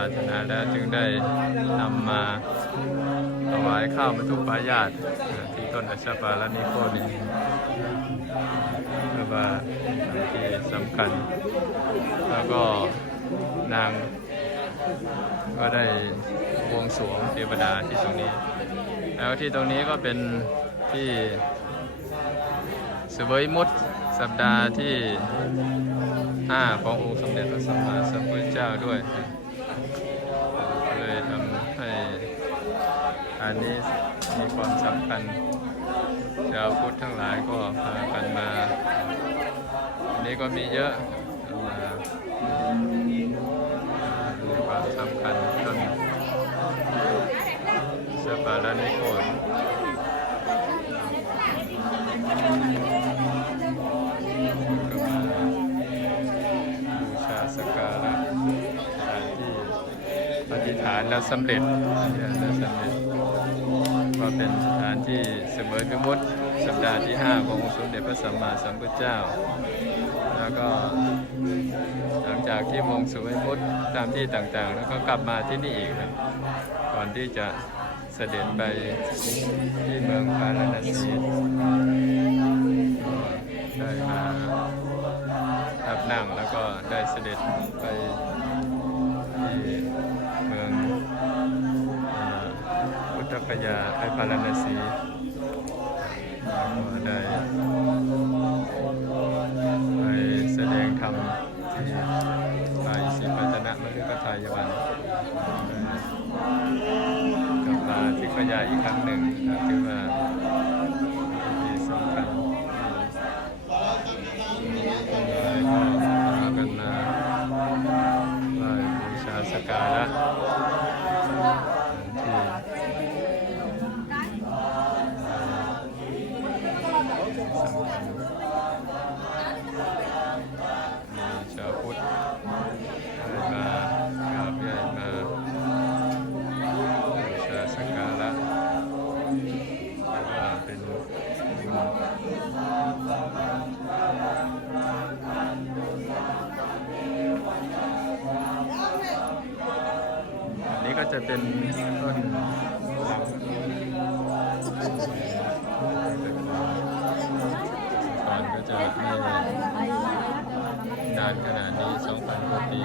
ปรารถนาแล้วจึงได้นำมาถวายข้าวมัทุปายาตที่ต้นอัชปาลนิโคดีเพื่อว่าที่สำคัญ แล้วก็นางก็ได้วงสวงเทวดาที่ตรงนี้ แล้วที่ตรงนี้ก็เป็นที่เสวยมุตสัปดาห์ที่ 5 ขององค์สมเด็จพระสัมมาสัมพุทธเจ้าด้วย เลยทำให้อันนี้มีความสำคัญชาวพุทธทั้งหลายก็พากันมาอันนี้ก็มีเยอะมามีความสำคัญต้นสปารานิโก็มาบูชาสักการะ ปฏิษฐานแล้วสำเร็จแล้วสำเร็จก็เป็นสถานที่เสมอพิมุตสัปดาห์ที่ 5 ขององค์สมเด็จพระสัมมาสัมพุทธเจ้า แล้วก็หลังจากที่วงสุวิมุตตามที่ต่างๆ แล้วก็กลับมาที่นี่อีกครับก่อนที่จะเสด็จไปที่เมืองพาราณสีได้มาทับนั่งแล้วก็ได้เสด็จไปที่ ยาไอพาราณสีก็ได้ไปแสดงธรรมที่ไปสิปัตนะมฤคทายวันกลับมาที่ขยาอีกครั้งหนึ่งนะถือว่า ก็จะเป็นต้นก่อนก็จะไม่นานขนาดนี้สองพันกว่าปี